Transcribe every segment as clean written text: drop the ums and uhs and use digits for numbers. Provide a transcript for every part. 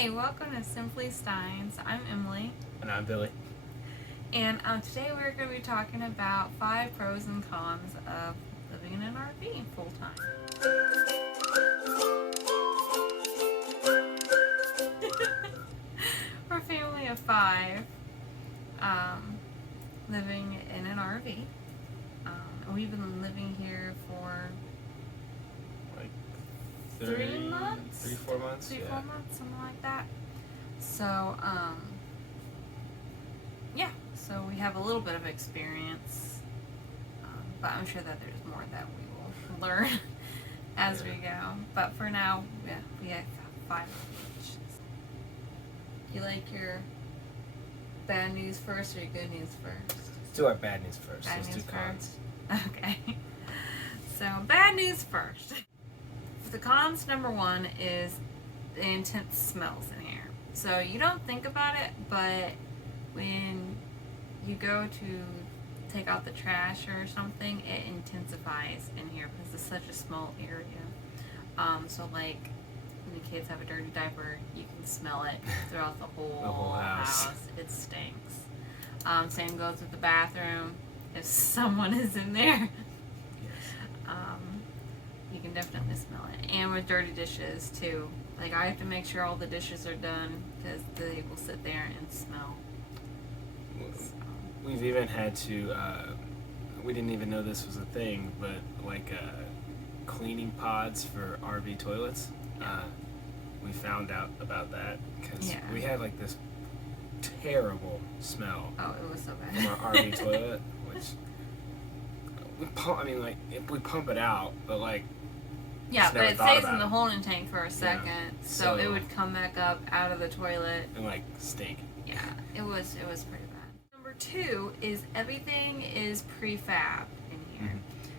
Hi, welcome to Simply Steins. I'm Emily. And I'm Billy. And today we're going to be talking about 5 pros and cons of living in an RV full time. We're a family of 5 living in an RV. And we've been living here for Like 3 months? 4 months? 4 Yeah. months, something like that. So, yeah, so we have a little bit of experience, but I'm sure that there's more that we will learn as we go. But for now, yeah, we have 5 of each. You like your bad news first or your good news first? Let's do our bad news first. Bad Let's news do cons. first. Okay. So, bad news first. The cons, number 1, is the intense smells in here. So you don't think about it, but when you go to take out the trash or something, it intensifies in here because it's such a small area. So like when the kids have a dirty diaper, you can smell it throughout the whole house. It stinks. Same goes with the bathroom. If someone is in there, you can definitely smell it. And with dirty dishes too. Like I have to make sure all the dishes are done because they will sit there and smell. So. We've even had to, we didn't even know this was a thing, but like cleaning pods for RV toilets. We found out about that because we had like this terrible smell. Oh, it was so bad. From our RV toilet, which we pump, we pump it out, but like. Yeah, but it stays in the holding tank for a second, Yeah. so it would come back up out of the toilet And like stink. Yeah, it was pretty bad. Number 2 is everything is prefab in here. Mm-hmm.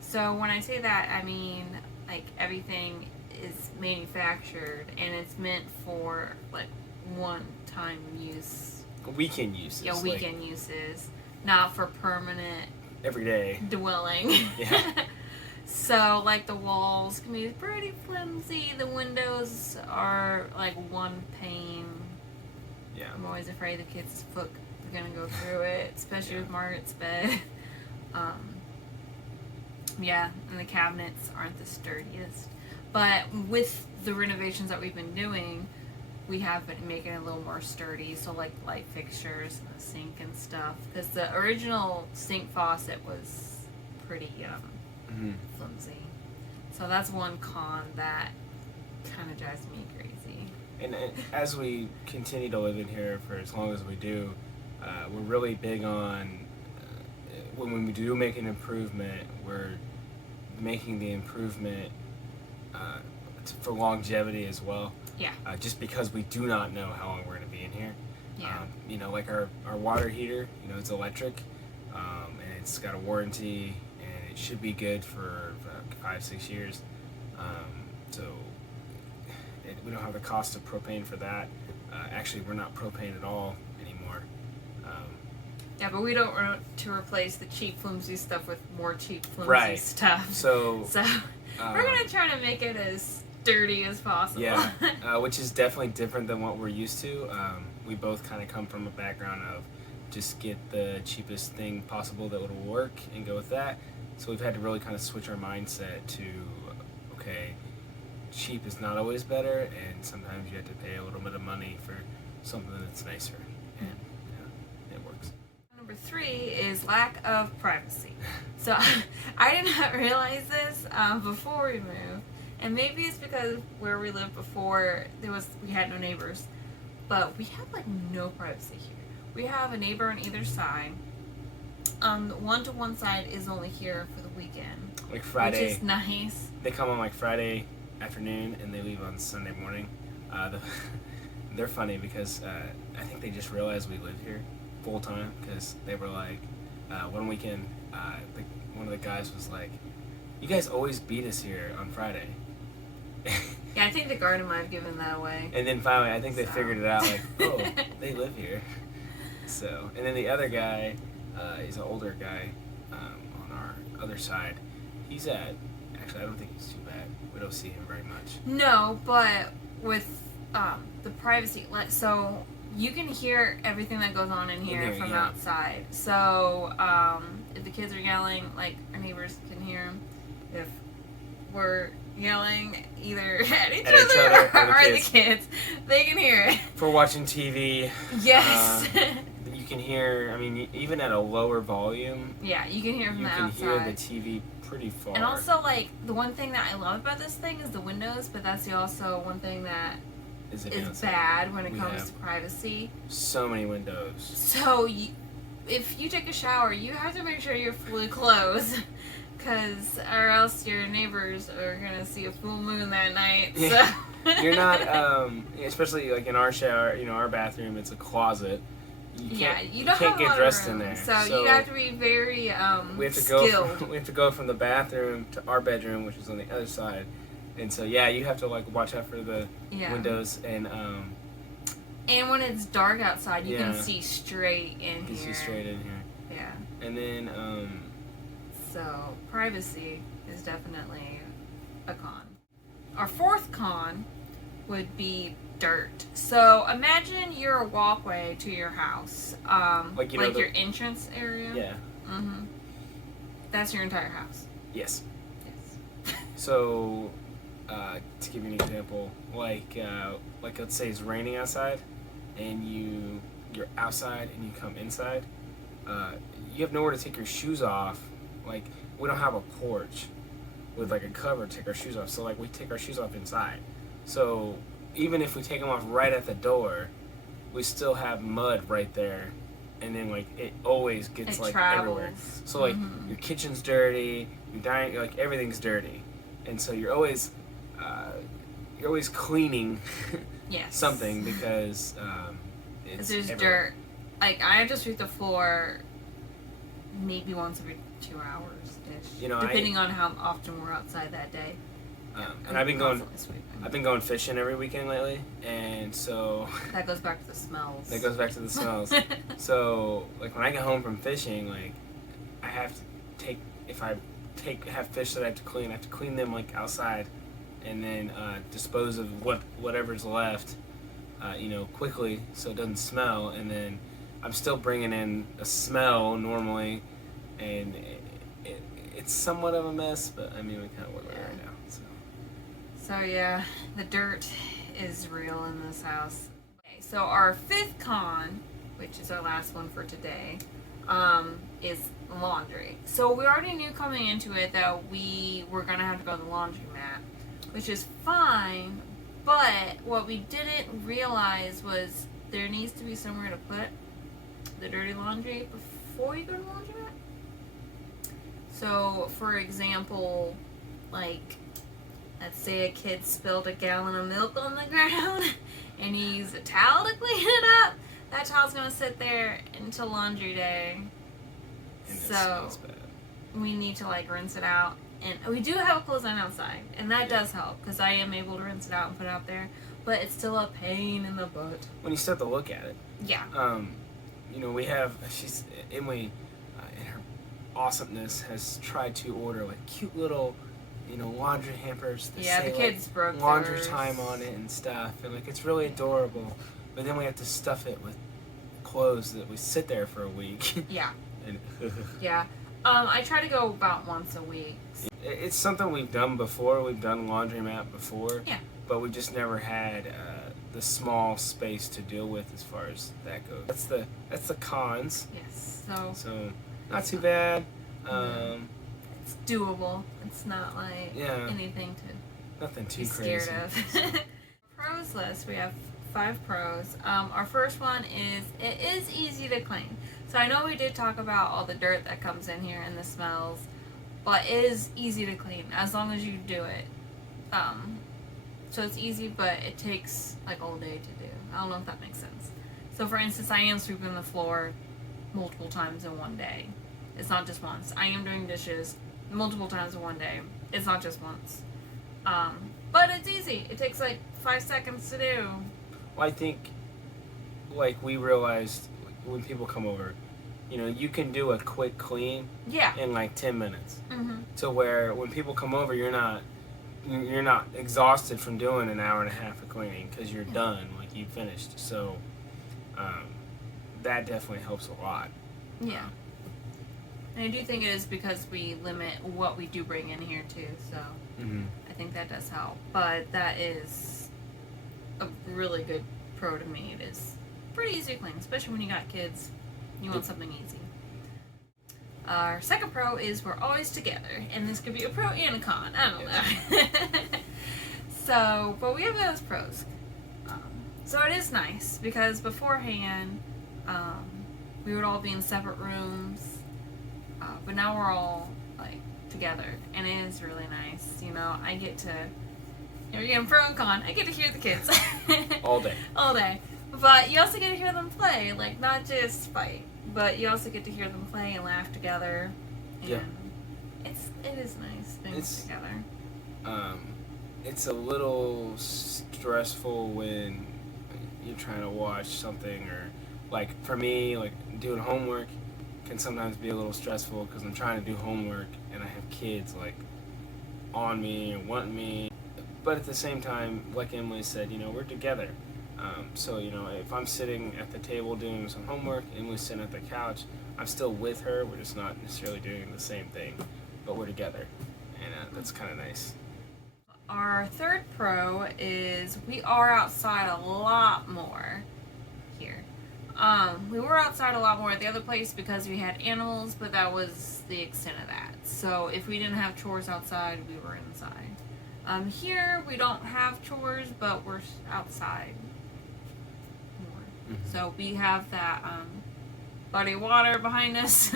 So when I say that, I mean like everything is manufactured and it's meant for like one-time use. Weekend uses. Yeah, weekend uses, not for permanent every day dwelling. Yeah. So, like, the walls can be pretty flimsy. The windows are, like, one pane. Yeah. I'm always afraid the kids' foot are going to go through it, especially with Margaret's bed. Yeah, and the cabinets aren't the sturdiest. But with the renovations that we've been doing, we have been making it a little more sturdy. So, like, light fixtures and the sink and stuff. Because the original sink faucet was pretty, flimsy. So that's one con that kind of drives me crazy. And as we continue to live in here for as long as we do, we're really big on when we do make an improvement, we're making the improvement for longevity as well. Yeah. Just because we do not know how long we're going to be in here. Yeah. Like our water heater, it's electric, and it's got a warranty. It should be good for 5-6 years. So we don't have the cost of propane for that. Actually, we're not propane at all anymore. Yeah, but we don't want to replace the cheap flimsy stuff with more cheap flimsy stuff. So we're going to try to make it as sturdy as possible. Yeah, which is definitely different than what we're used to. We both kind of come from a background of just get the cheapest thing possible that would work and go with that. So we've had to really kind of switch our mindset to, okay, cheap is not always better, and sometimes you have to pay a little bit of money for something that's nicer, and it works. Number 3 is lack of privacy. So I did not realize this before we moved, and maybe it's because where we lived before we had no neighbors, but we have like no privacy here. We have a neighbor on either side. One to one side is only here for the weekend. Like Friday. Which is nice. They come on like Friday afternoon and they leave on Sunday morning. They're funny because I think they just realized we live here full time because they were like, one weekend, one of the guys was like, "You guys always beat us here on Friday." Yeah, I think the garden might have given that away. And then finally, I think they figured it out, like, oh, they live here. So, and then the other guy, he's an older guy on our other side. He's actually, I don't think he's too bad. We don't see him very much. No, but with the privacy. So you can hear everything that goes on in here from outside. So if the kids are yelling, like our neighbors can hear them. If we're yelling either at each other or the kids, they can hear it. For watching TV. Yes. You can hear, I mean, even at a lower volume. Yeah, you can hear from the outside. You can hear the TV pretty far. And also, like, the one thing that I love about this thing is the windows, but that's also one thing that is bad when it comes to privacy. So many windows. So, if you take a shower, you have to make sure you're fully clothed. Or else your neighbors are going to see a full moon that night. Yeah. So. You're not, especially like in our shower, our bathroom, it's a closet. You can't get dressed in there. So you have to be very skilled. We have to go from the bathroom to our bedroom, which is on the other side. And so, you have to like watch out for the windows and when it's dark outside, you can see straight in here. You can see straight in here. Yeah. And then so privacy is definitely a con. Our fourth con would be dirt. So imagine your walkway to your house, like your entrance area. Yeah. Mhm. That's your entire house. Yes. So, to give you an example, like let's say it's raining outside, and you're outside and you come inside, you have nowhere to take your shoes off. Like, we don't have a porch with like a cover to take our shoes off. So like we take our shoes off inside. So even if we take them off right at the door, we still have mud right there, and then like it always gets everywhere. So like your kitchen's dirty, your dining, like everything's dirty, and so you're always cleaning something because there's everywhere. dirt. Like I have to sweep the floor maybe once every 2 hours ish, depending on how often we're outside that day. And I've been going fishing every weekend lately, and so that goes back to the smells. So like when I get home from fishing, like I have to have fish that I have to clean them like outside, and then dispose of whatever's left, quickly so it doesn't smell. And then I'm still bringing in a smell normally, and it's somewhat of a mess, but I mean we kind of work right now. So yeah, the dirt is real in this house. Okay, so our fifth con, which is our last one for today, is laundry. So we already knew coming into it that we were gonna have to go to the laundromat, which is fine, but what we didn't realize was there needs to be somewhere to put the dirty laundry before you go to the laundromat. So, for example, like, let's say a kid spilled a gallon of milk on the ground and you use a towel to clean it up. That towel's going to sit there until laundry day. And so, it smells bad. We need to, like, rinse it out. And we do have a clothesline outside, and that does help because I am able to rinse it out and put it out there. But it's still a pain in the butt. When you start to look at it. Yeah. We have, Emily, in her awesomeness, has tried to order, like, cute little, laundry hampers that say, the kids broke laundry theirs. time on it and stuff. And, like, it's really adorable. But then we have to stuff it with clothes that we sit there for a week. Yeah. And yeah. I try to go about once a week. It's something we've done before. We've done laundromat before. Yeah. But we just never had the small space to deal with as far as that goes. That's the cons. Yes. So not too bad. It's doable. It's not like anything to nothing too be crazy. Scared of. Pros list. We have 5 pros. Our first one is it is easy to clean. So I know we did talk about all the dirt that comes in here and the smells, but it is easy to clean as long as you do it. So it's easy, but it takes like all day to do. I don't know if that makes sense. So for instance, I am sweeping the floor multiple times in one day. It's not just once. I am doing dishes multiple times in one day. It's not just once. But it's easy. It takes like 5 seconds to do. Well, I think, like, we realized when people come over, you can do a quick clean in like 10 minutes. Mm-hmm. To where when people come over, you're not you're not exhausted from doing an hour and a half of cleaning because you're done, like you finished. So that definitely helps a lot. Yeah. And I do think it is because we limit what we do bring in here too, so I think that does help. But that is a really good pro to me. It is pretty easy to clean, especially when you got kids. You want something easy. Our second pro is we're always together, and this could be a pro and a con. I don't know. So, but we have those pros. So it is nice because beforehand, we would all be in separate rooms, but now we're all like together, and it is really nice. You know, I get to, again, pro and con. I get to hear the kids all day. All day, but you also get to hear them play, like not just fight. But you also get to hear them play and laugh together. And it is nice being together. It's a little stressful when you're trying to watch something, or like for me, like doing homework can sometimes be a little stressful because I'm trying to do homework and I have kids like on me and wanting me. But at the same time, like Emily said, we're together. So, if I'm sitting at the table doing some homework, Emily's sitting at the couch, I'm still with her. We're just not necessarily doing the same thing, but we're together, and that's kind of nice. Our third pro is we are outside a lot more here. We were outside a lot more at the other place because we had animals, but that was the extent of that. So if we didn't have chores outside, we were inside. Here, we don't have chores, but we're outside. So we have that body of water behind us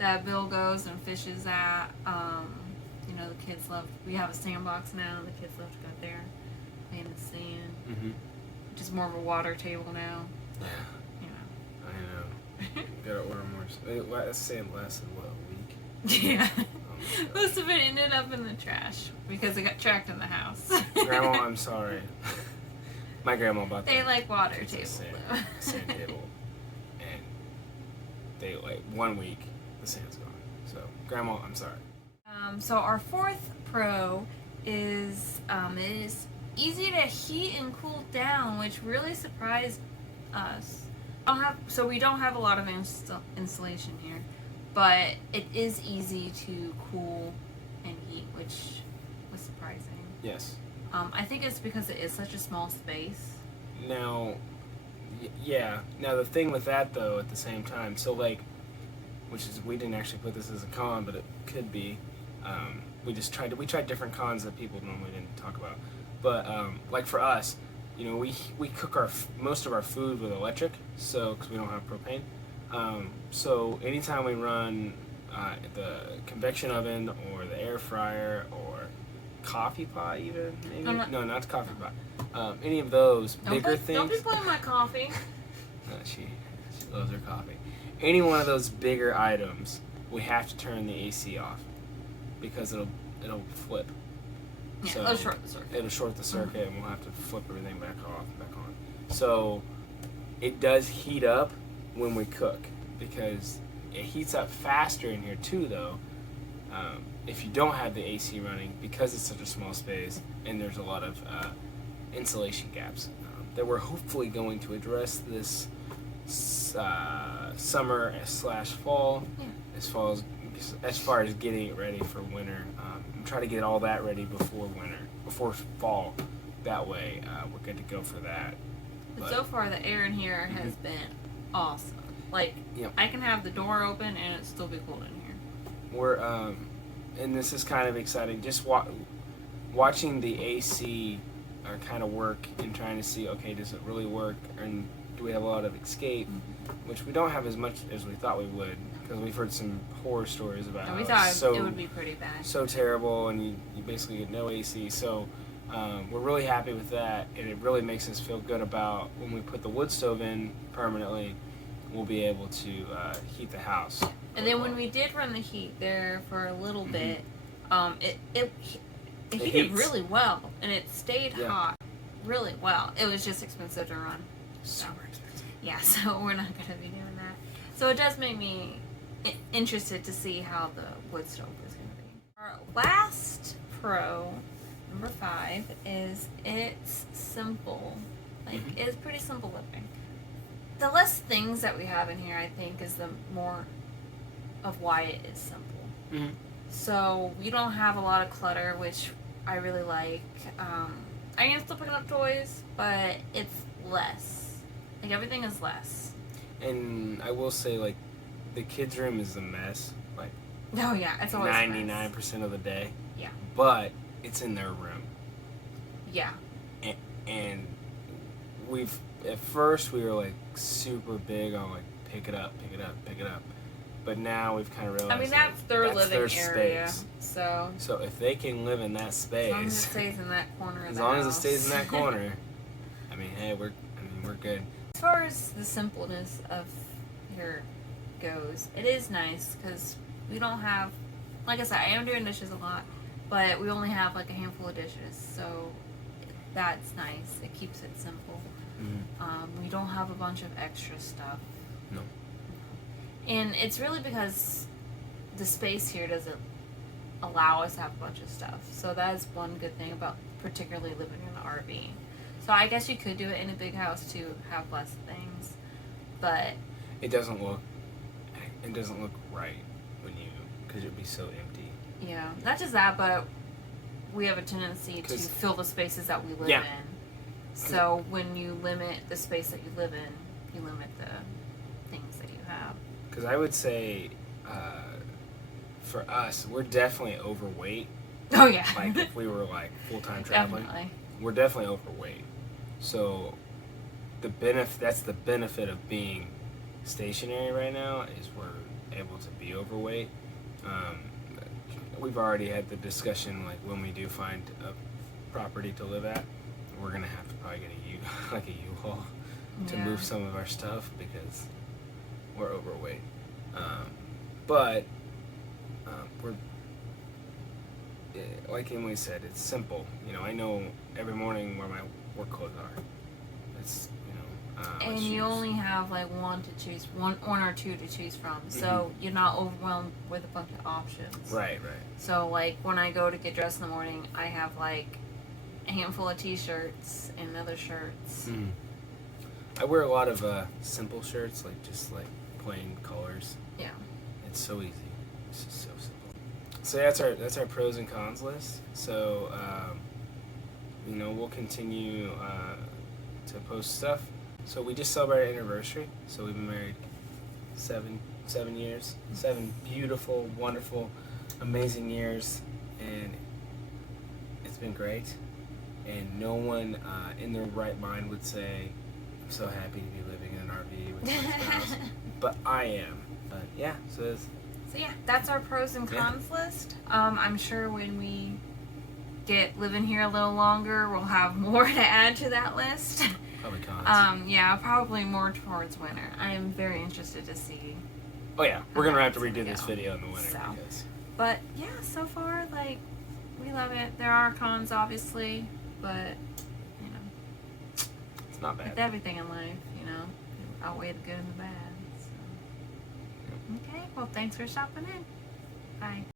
that Bill goes and fishes at. The kids love. We have a sandbox now. The kids love to go there, play in the sand. Just more of a water table now. Yeah. I know. Gotta order more. That sand lasted a week? Yeah. Most of it ended up in the trash because it got tracked in the house. Grandma, I'm sorry. My grandma bought They like water table. Sand table. And they, 1 week, the sand's gone. So, Grandma, I'm sorry. So our fourth pro is it is easy to heat and cool down, which really surprised us. We don't have a lot of insulation here, but it is easy to cool and heat, which was surprising. Yes. I think it's because it is such a small space. Now, Now the thing with that though, at the same time, so we didn't actually put this as a con, but it could be. We tried different cons that people normally didn't talk about. But like for us, we cook most of our food with electric, so because we don't have propane. So anytime we run the convection oven or the air fryer or coffee pot, even maybe no, not the coffee pot. Any of those bigger things. Don't be playing my coffee. No, she loves her coffee. Any one of those bigger items, we have to turn the AC off because it'll flip. Yeah, so it'll short the circuit. It'll short the circuit, and we'll have to flip everything back off, back on. So it does heat up when we cook because it heats up faster in here too, though. If you don't have the AC running, because it's such a small space and there's a lot of insulation gaps that we're hopefully going to address this summer/fall, as far as getting it ready for winter. I'm trying to get all that ready before fall. That way, we're good to go for that. But so far, the air in here has been awesome. I can have the door open and it still be cold in here. We're and this is kind of exciting. Just watching the AC kind of work and trying to see, okay, does it really work, and do we have a lot of escape, which we don't have as much as we thought we would, because we've heard some horror stories about we how thought it would be pretty bad. So terrible, and you basically get no AC. So we're really happy with that, and it really makes us feel good about when we put the wood stove in permanently, we'll be able to heat the house. And then when we did run the heat there for a little bit, it heated really well, and it stayed hot really well. It was just expensive to run. Super expensive. Yeah, so we're not going to be doing that. So it does make me interested to see how the wood stove is going to be. Our last pro, number 5 is it's simple. Like, it's pretty simple living. The less things that we have in here, I think, is the more of why it is simple. Mm-hmm. So we don't have a lot of clutter, which I really like. I am still picking up toys, but it's less. Like, everything is less. And I will say, like, the kids' room is a mess. Like, Oh yeah, it's always 99% of the day. Yeah. But it's in their room. Yeah. And we've, at first we were like super big on like pick it up. But now we've kind of realized. I mean, that's their living their area. space. So if they can live in that space, as long as it stays in that corner of as the long house. as it stays in that corner, I mean, hey, we're good. As far as the simpleness of here goes, it is nice because we don't have, like I said, I am doing dishes a lot, but we only have like a handful of dishes, so that's nice. It keeps it simple. Mm-hmm. We don't have a bunch of extra stuff. No. And it's really because the space here doesn't allow us to have a bunch of stuff. So that is one good thing about particularly living in an RV. So I guess you could do it in a big house to have less things, but it doesn't look right when you, because it would be so empty. Yeah, not just that, but we have a tendency to fill the spaces that we live in. So when you limit the space that you live in, you limit the things that you have. Because I would say, for us, we're definitely overweight. Oh yeah. Like if we were like full-time traveling, Definitely. we're definitely overweight. So that's the benefit of being stationary right now is we're able to be overweight. We've already had the discussion, like when we do find a property to live at, we're gonna have to probably get a U-Haul to move some of our stuff because we're overweight. But we're, like Emily said, it's simple. You know, I know every morning where my work clothes are. It's, and you only have like one or two to choose from, so you're not overwhelmed with a bunch of options. Right. So like when I go to get dressed in the morning, I have like a handful of t-shirts and other shirts. Mm-hmm. I wear a lot of simple shirts, like just like plain colors. Yeah. It's so easy. It's just so simple. So that's our pros and cons list. So we'll continue to post stuff. So we just celebrated our anniversary. So we've been married 7 years. 7 beautiful, wonderful, amazing years, and it's been great. And no one in their right mind would say, "I'm so happy to be living in an RV with my spouse," but I am. But yeah, so yeah, that's our pros and cons list. I'm sure when we get living here a little longer, we'll have more to add to that list. Probably cons. Yeah, probably more towards winter. I am very interested to see. Oh yeah, we're gonna have to redo this video in the winter. But yeah, so far, like, we love it. There are cons, obviously, but it's not bad. With everything in life, you outweigh the good and the bad. So. Okay, well, thanks for stopping in. Bye.